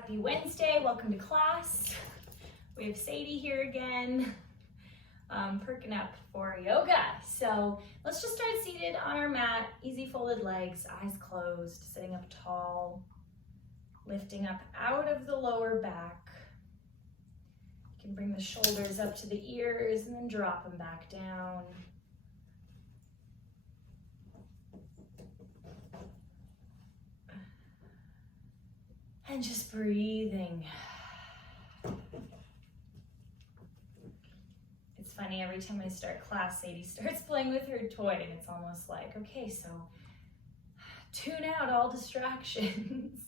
Happy Wednesday, welcome to class. We have Sadie here again, perking up for yoga. So let's just start seated on our mat, easy folded legs, eyes closed, sitting up tall, lifting up out of the lower back. You can bring the shoulders up to the ears and then drop them back down. And just breathing. It's funny, every time I start class, Sadie starts playing with her toy and it's almost like, okay, so tune out all distractions.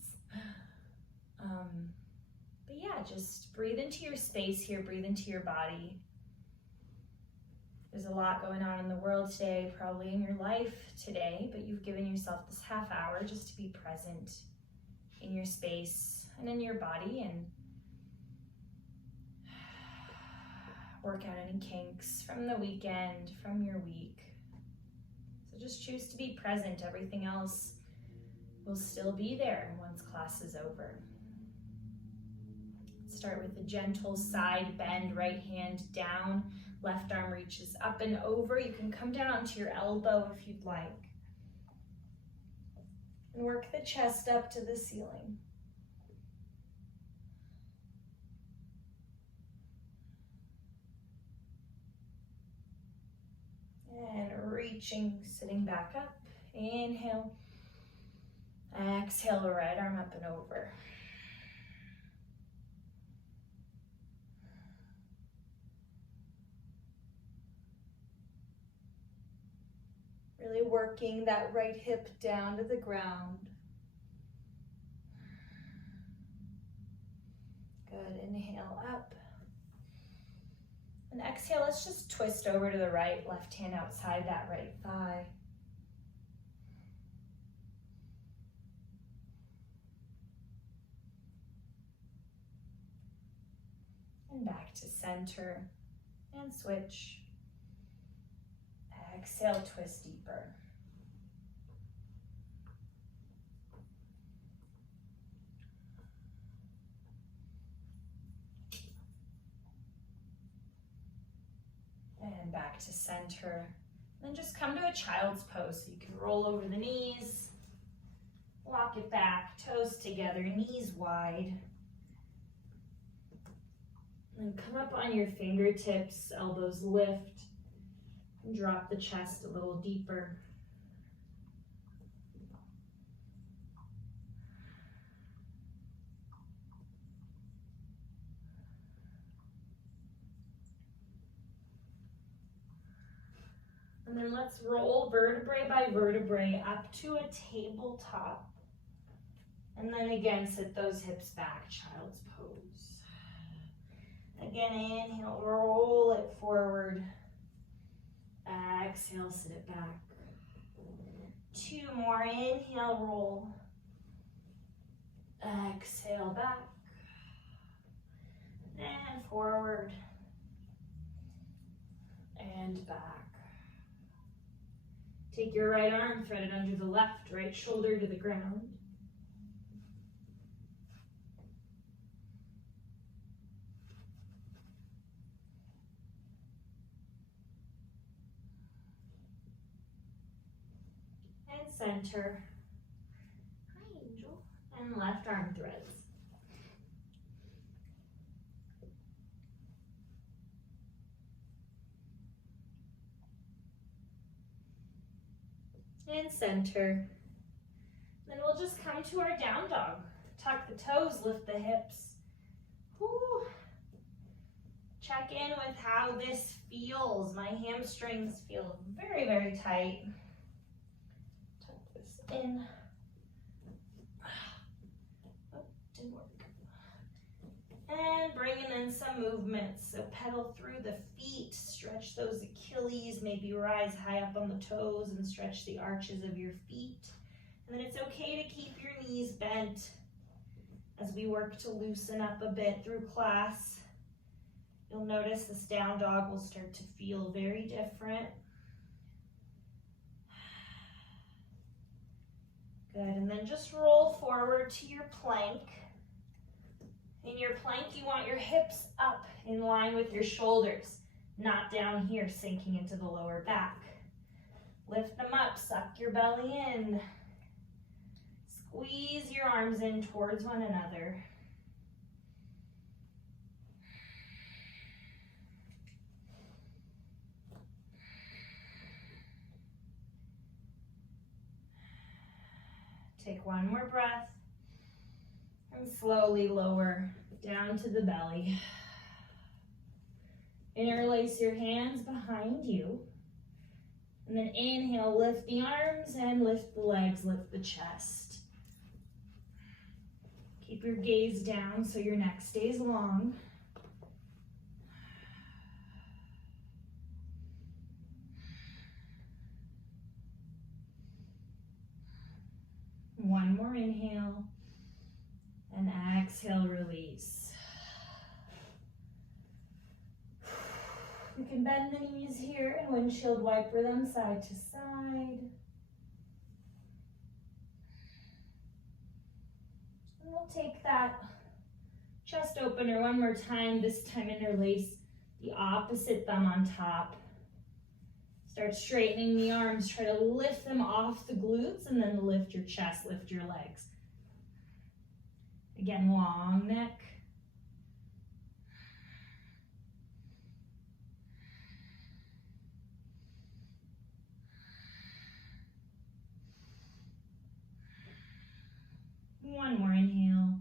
But yeah, just breathe into your space here, breathe into your body. There's a lot going on in the world today, probably in your life today, but you've given yourself this half hour just to be present in your space and in your body and work out any kinks from the weekend, from your week. So just choose to be present. Everything else will still be there once class is over. Start with a gentle side bend, right hand down, left arm reaches up and over. You can come down onto your elbow if you'd like. And work the chest up to the ceiling. And reaching, sitting back up. Inhale. Exhale, right arm up and over. Really working that right hip down to the ground. Good, inhale up. And exhale, let's just twist over to the right, left hand outside that right thigh. And back to center and switch. Exhale, twist deeper. And back to center. Then just come to a child's pose. So you can roll over the knees, walk it back, toes together, knees wide. And come up on your fingertips, elbows lift. And drop the chest a little deeper. And then let's roll vertebrae by vertebrae up to a tabletop. And then again, sit those hips back, child's pose. Again, inhale, roll it forward. Exhale, sit it back. Two more, inhale, roll. Exhale, back. And forward. And back. Take your right arm, thread it under the left, right shoulder to the ground. And center. Hi, Angel. And left arm threads. And center. Then we'll just come to our down dog. Tuck the toes, lift the hips. Whew. Check in with how this feels. My hamstrings feel very, very tight. Tuck this in. Oh, didn't work. And bringing in some movements. So pedal through the feet, stretch those Achilles, maybe rise high up on the toes and stretch the arches of your feet. And then it's okay to keep your knees bent as we work to loosen up a bit through class. You'll notice this down dog will start to feel very different. Good, and then just roll forward to your plank. In your plank, you want your hips up in line with your shoulders, not down here sinking into the lower back. Lift them up, suck your belly in. Squeeze your arms in towards one another. Take one more breath and slowly lower down to the belly. Interlace your hands behind you. And then inhale, lift the arms and lift the legs, lift the chest. Keep your gaze down so your neck stays long. One more inhale, and exhale, release. You can bend the knees here and windshield wiper them side to side. And we'll take that chest opener one more time. This time interlace the opposite thumb on top. Start straightening the arms. Try to lift them off the glutes and then lift your chest, lift your legs. Again, long neck. One more inhale.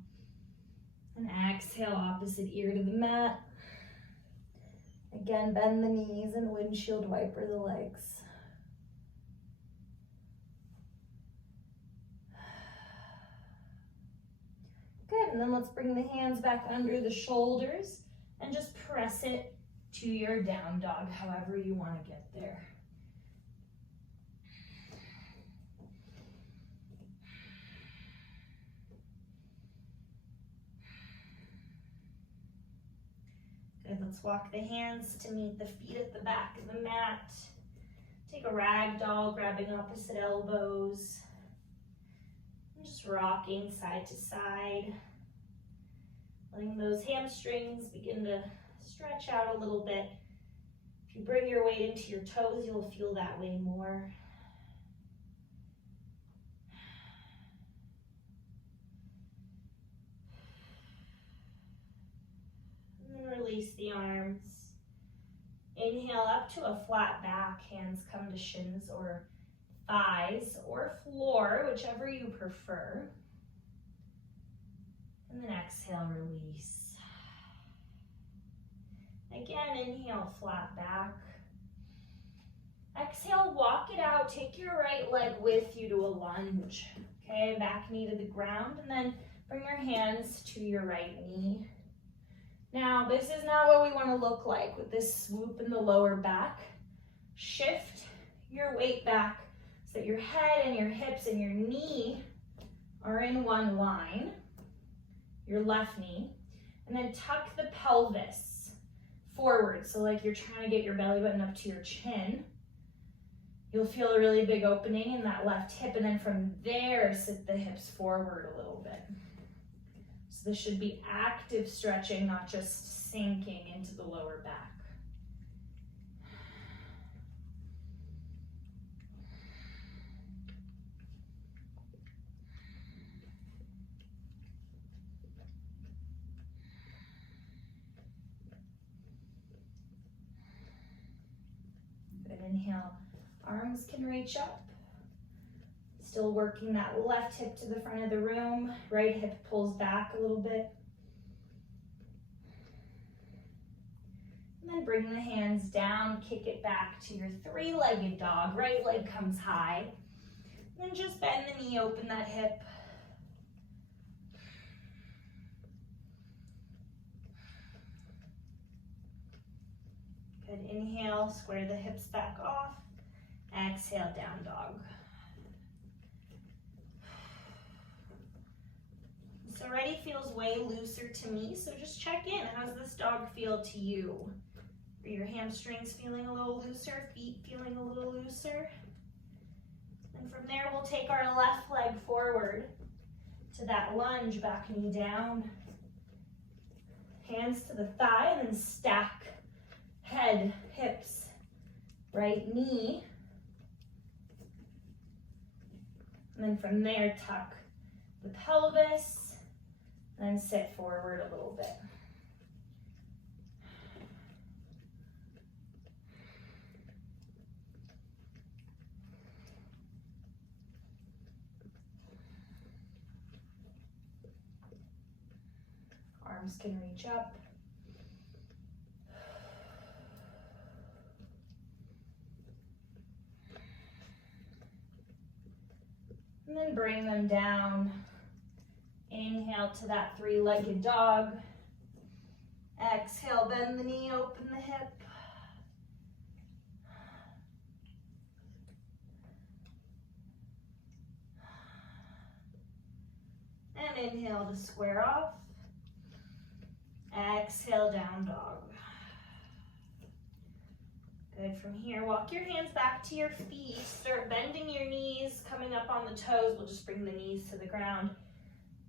And exhale, opposite ear to the mat. Again, bend the knees and windshield wiper the legs. Good, and then let's bring the hands back under the shoulders and just press it to your down dog, however you want to get there. Good, let's walk the hands to meet the feet at the back of the mat. Take a rag doll, grabbing opposite elbows. And just rocking side to side. Letting those hamstrings begin to stretch out a little bit. If you bring your weight into your toes, you'll feel that way more. Release the arms. Inhale up to a flat back. Hands come to shins or thighs or floor, whichever you prefer. And then exhale, release. Again, inhale, flat back. Exhale, walk it out. Take your right leg with you to a lunge. Okay, back knee to the ground, and then bring your hands to your right knee. Now, this is not what we want to look like with this swoop in the lower back. Shift your weight back so that your head and your hips and your knee are in one line, your left knee, and then tuck the pelvis forward. So like you're trying to get your belly button up to your chin. You'll feel a really big opening in that left hip, and then from there, sit the hips forward a little bit. So this should be active stretching, not just sinking into the lower back. Good, inhale. Arms can reach up. Still working that left hip to the front of the room. Right hip pulls back a little bit. And then bring the hands down, kick it back to your three-legged dog. Right leg comes high. And then just bend the knee, open that hip. Good, inhale, square the hips back off. Exhale, down dog. This already feels way looser to me, so just check in. How does this dog feel to you? Are your hamstrings feeling a little looser? Feet feeling a little looser? And from there, we'll take our left leg forward to that lunge, back knee down. Hands to the thigh and then stack head, hips, right knee. And then from there, tuck the pelvis and then sit forward a little bit. Arms can reach up. And then bring them down. Inhale to that three-legged dog. Exhale, bend the knee, open the hip. And inhale to square off. Exhale, down dog. Good. From here, walk your hands back to your feet. Start bending your knees, coming up on the toes. We'll just bring the knees to the ground.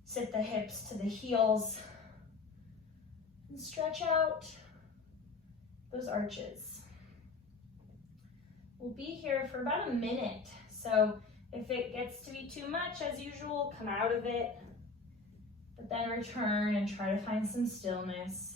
Sit the hips to the heels. And stretch out those arches. We'll be here for about a minute. So if it gets to be too much, as usual, come out of it. But then return and try to find some stillness.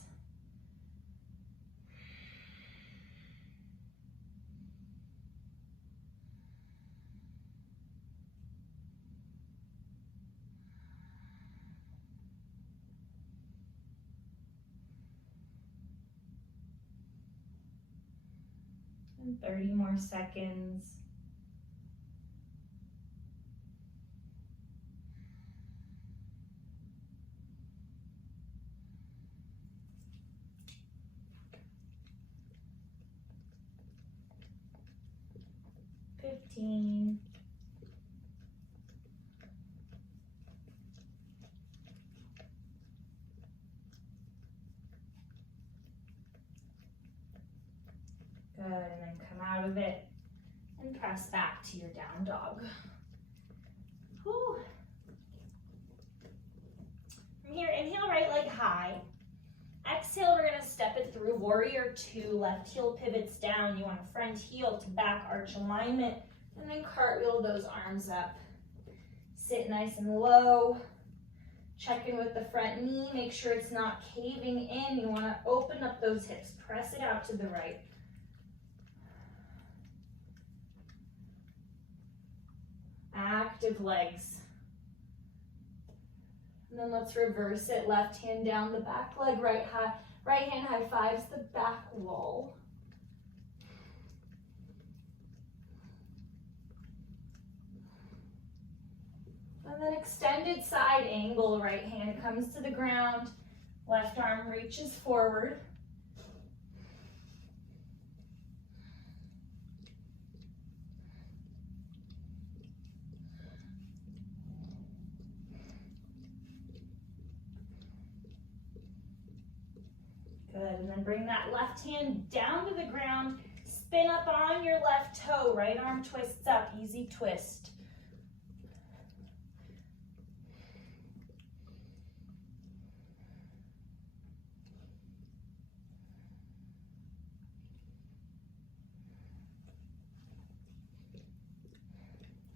And 30 more seconds. Good. And then come out of it and press back to your down dog. Whew. From here, inhale, right leg high. Exhale, we're gonna step it through warrior two. Left heel pivots down. You want a front heel to back arch alignment. And then cartwheel those arms up. Sit nice and low. Check in with the front knee. Make sure it's not caving in. You wanna open up those hips. Press it out to the right. Active legs. And then let's reverse it. Left hand down the back leg, right hand high fives the back wall. And then extended side angle, right hand comes to the ground, left arm reaches forward. Good, and then bring that left hand down to the ground, spin up on your left toe, right arm twists up, easy twist.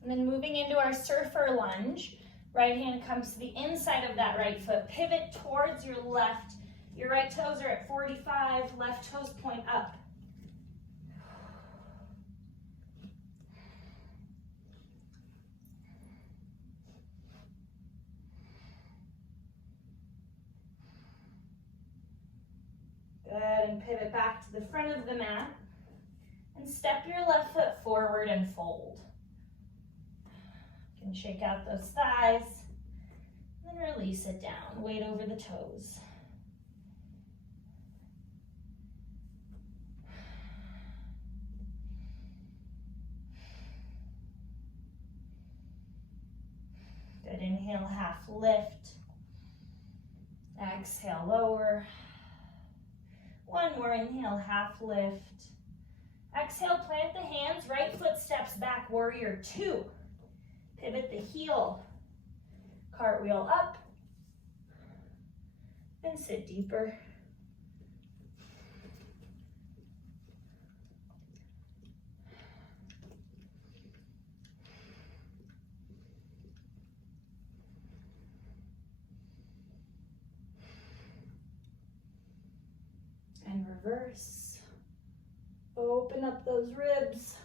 And then moving into our surfer lunge, right hand comes to the inside of that right foot, pivot towards your left. Your right toes are at 45, left toes point up. Good, and pivot back to the front of the mat. And step your left foot forward and fold. You can shake out those thighs, and then release it down. Weight over the toes. Good, inhale, half lift. Exhale, lower. One more, inhale, half lift. Exhale, plant the hands, right foot steps back, warrior two. Pivot the heel, cartwheel up, and sit deeper. reverse. Open up those ribs.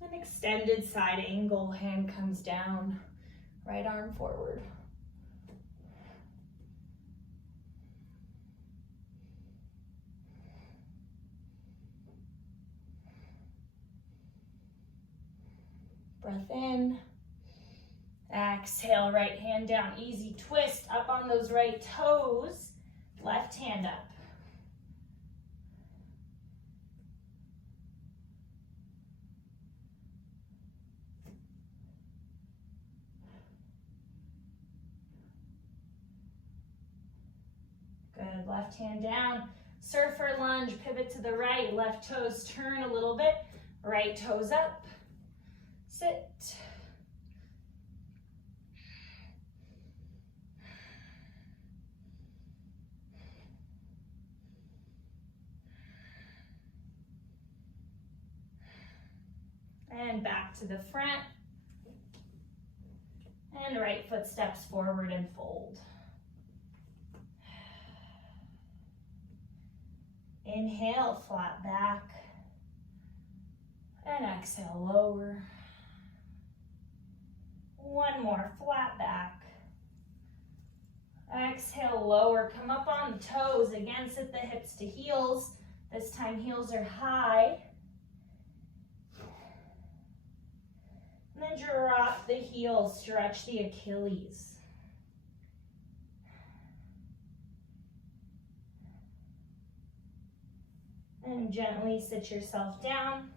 An extended side angle, hand comes down, right arm forward. Breath in. Exhale, right hand down. Easy twist up on those right toes. Left hand up. Good, left hand down. Surfer lunge, pivot to the right. Left toes turn a little bit. Right toes up. Sit. And back to the front. And right foot steps forward and fold. Inhale, flat back. And exhale, lower. One more, flat back. Exhale, lower. Come up on the toes. Again, sit the hips to heels. This time heels are high. And then drop the heels, stretch the Achilles. And gently sit yourself down.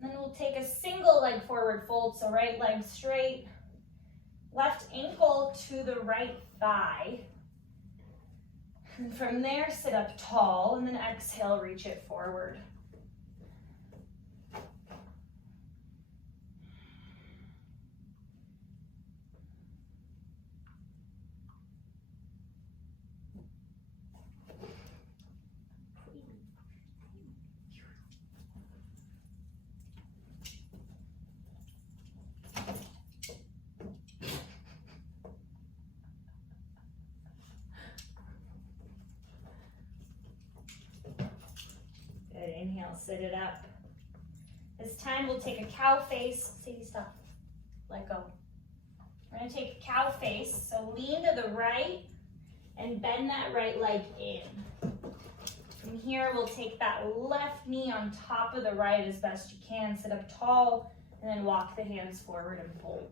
Then we'll take a single leg forward fold, so right leg straight, left ankle to the right thigh. And from there, sit up tall, and then exhale, reach it forward. Good, inhale, sit it up. This time we'll take a cow face. Sadie, stop. Let go. We're gonna take a cow face, so lean to the right and bend that right leg in. From here, we'll take that left knee on top of the right as best you can. Sit up tall, and then walk the hands forward and fold.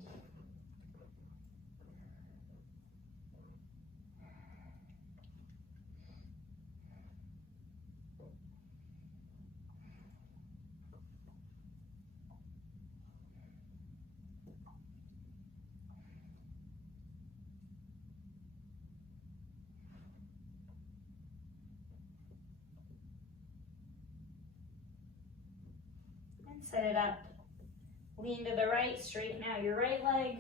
Set it up. Lean to the right, straighten out your right leg.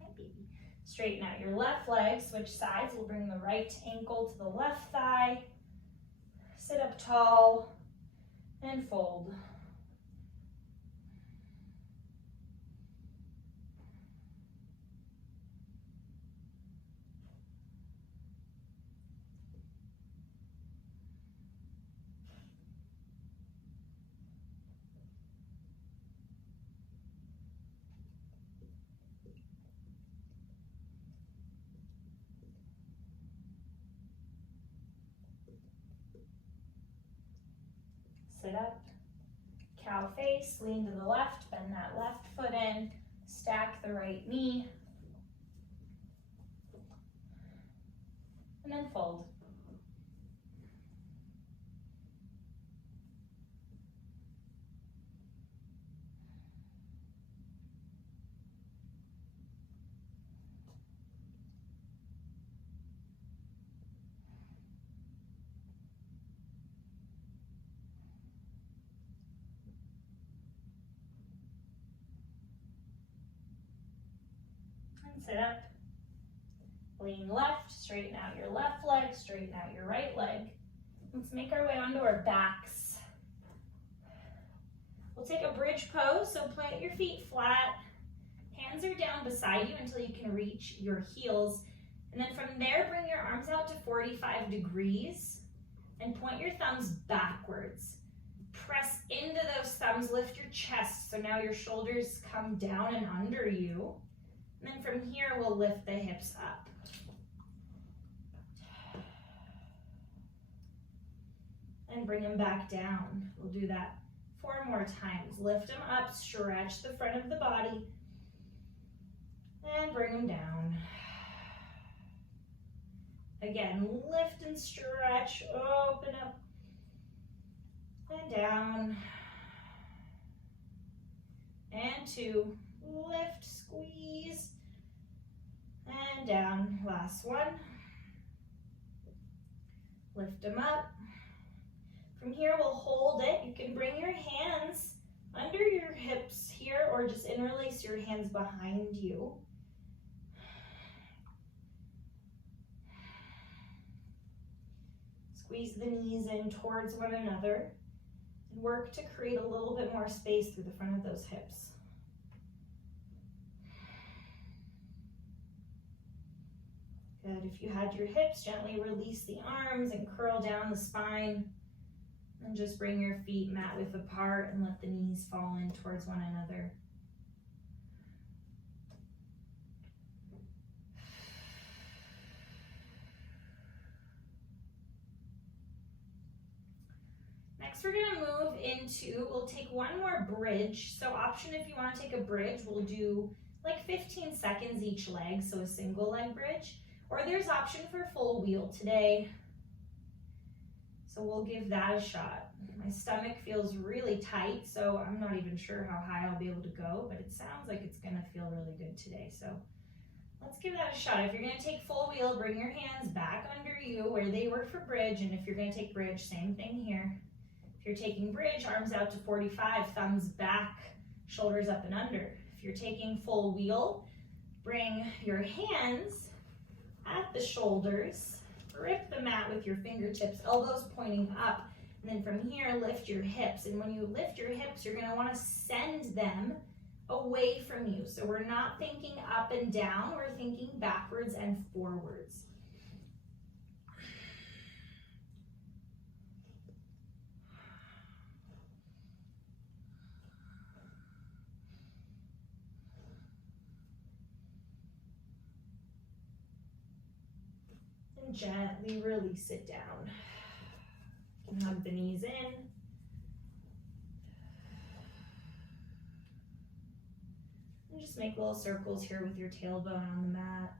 Hi, baby. Straighten out your left leg, switch sides. We'll bring the right ankle to the left thigh. Sit up tall and fold. Sit up, cow face, lean to the left, bend that left foot in, stack the right knee, and then fold. Sit up, lean left, straighten out your left leg, straighten out your right leg. Let's make our way onto our backs. We'll take a bridge pose, so plant your feet flat. Hands are down beside you until you can reach your heels. And then from there, bring your arms out to 45 degrees and point your thumbs backwards. Press into those thumbs, lift your chest. So now your shoulders come down and under you. And then from here, we'll lift the hips up. And bring them back down. We'll do that 4 more times. Lift them up, stretch the front of the body, and bring them down. Again, lift and stretch, open up, and down. And 2, lift, squeeze, and down. Last one. Lift them up. From here, we'll hold it. You can bring your hands under your hips here or just interlace your hands behind you. Squeeze the knees in towards one another and work to create a little bit more space through the front of those hips. Good. If you had your hips, gently release the arms and curl down the spine. And just bring your feet mat width apart and let the knees fall in towards one another. Next, we're gonna move into, we'll take one more bridge. So option if you wanna take a bridge, we'll do like 15 seconds each leg, so a single leg bridge. Or there's option for full wheel today. So we'll give that a shot. My stomach feels really tight, so I'm not even sure how high I'll be able to go, but it sounds like it's gonna feel really good today. So let's give that a shot. If you're gonna take full wheel, bring your hands back under you where they were for bridge, and if you're gonna take bridge, same thing here. If you're taking bridge, arms out to 45, thumbs back, shoulders up and under. If you're taking full wheel, bring your hands at the shoulders, grip the mat with your fingertips, elbows pointing up, and then from here, lift your hips. And when you lift your hips, you're gonna wanna send them away from you. So we're not thinking up and down, we're thinking backwards and forwards. And gently release it down. You can hug the knees in. And just make little circles here with your tailbone on the mat.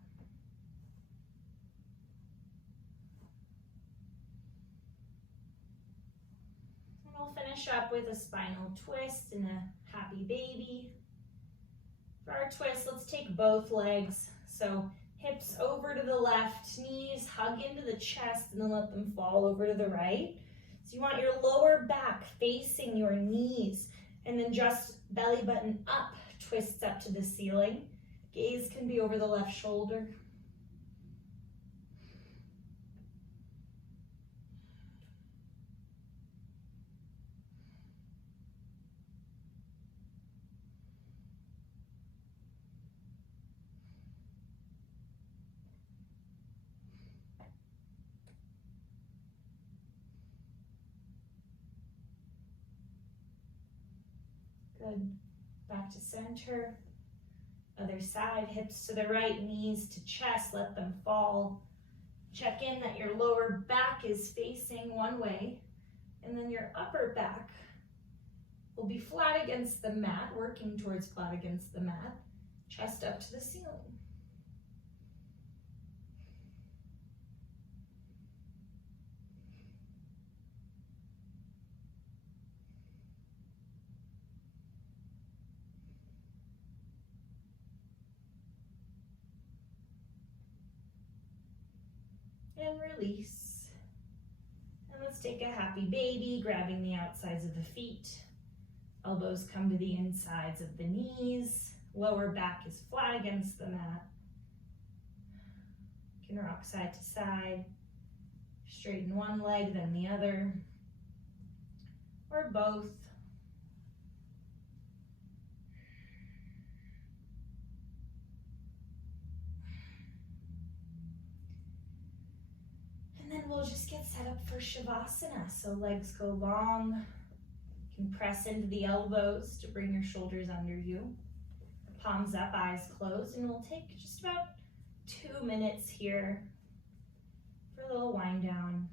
And we'll finish up with a spinal twist and a happy baby. For our twist, let's take both legs. So hips over to the left, knees hug into the chest, and then let them fall over to the right. So you want your lower back facing your knees, and then just belly button up, twists up to the ceiling. Gaze can be over the left shoulder. Good. Back to center. Other side, hips to the right, knees to chest, let them fall. Check in that your lower back is facing one way, and then your upper back will be flat against the mat, working towards flat against the mat, chest up to the ceiling. And release. And let's take a happy baby, grabbing the outsides of the feet. Elbows come to the insides of the knees. Lower back is flat against the mat. You can rock side to side. Straighten one leg, then the other. Or both. set up for Shavasana. So legs go long. You can press into the elbows to bring your shoulders under you. Palms up, eyes closed, and we'll take just about 2 minutes here for a little wind down.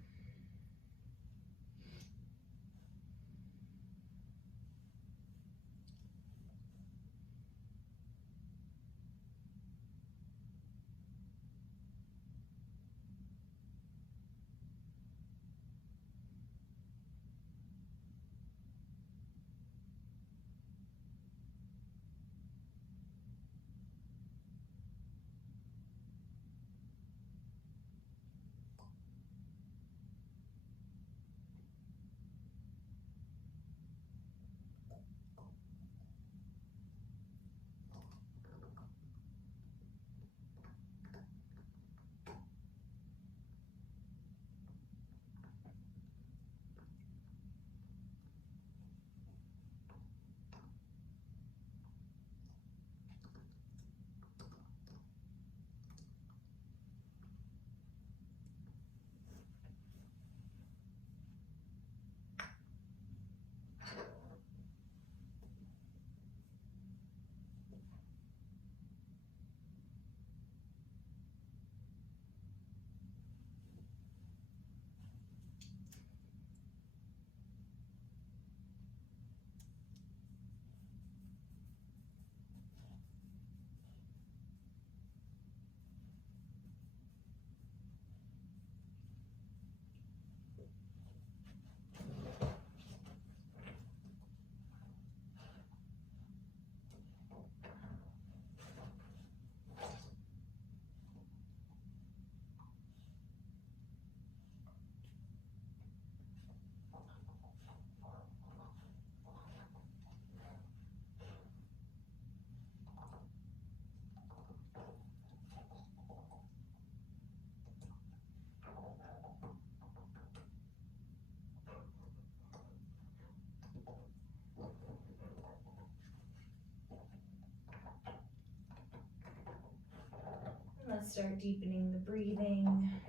Let's start deepening the breathing.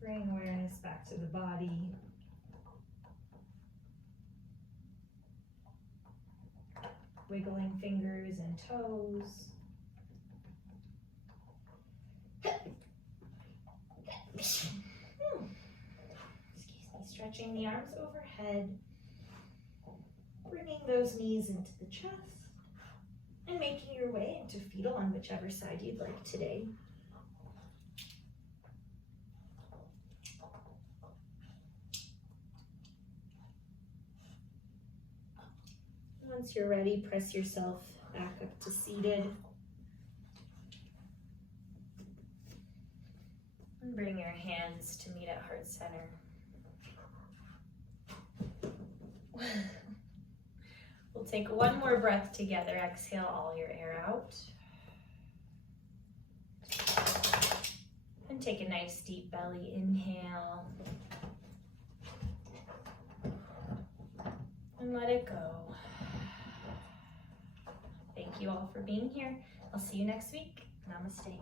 Bring awareness back to the body. Wiggling fingers and toes. Excuse me, stretching the arms overhead. Bringing those knees into the chest. And making your way into fetal on whichever side you'd like today. Once you're ready, press yourself back up to seated. And bring your hands to meet at heart center. We'll take one more breath together. Exhale all your air out. And take a nice deep belly inhale. And let it go. Thank you all for being here. I'll see you next week. Namaste.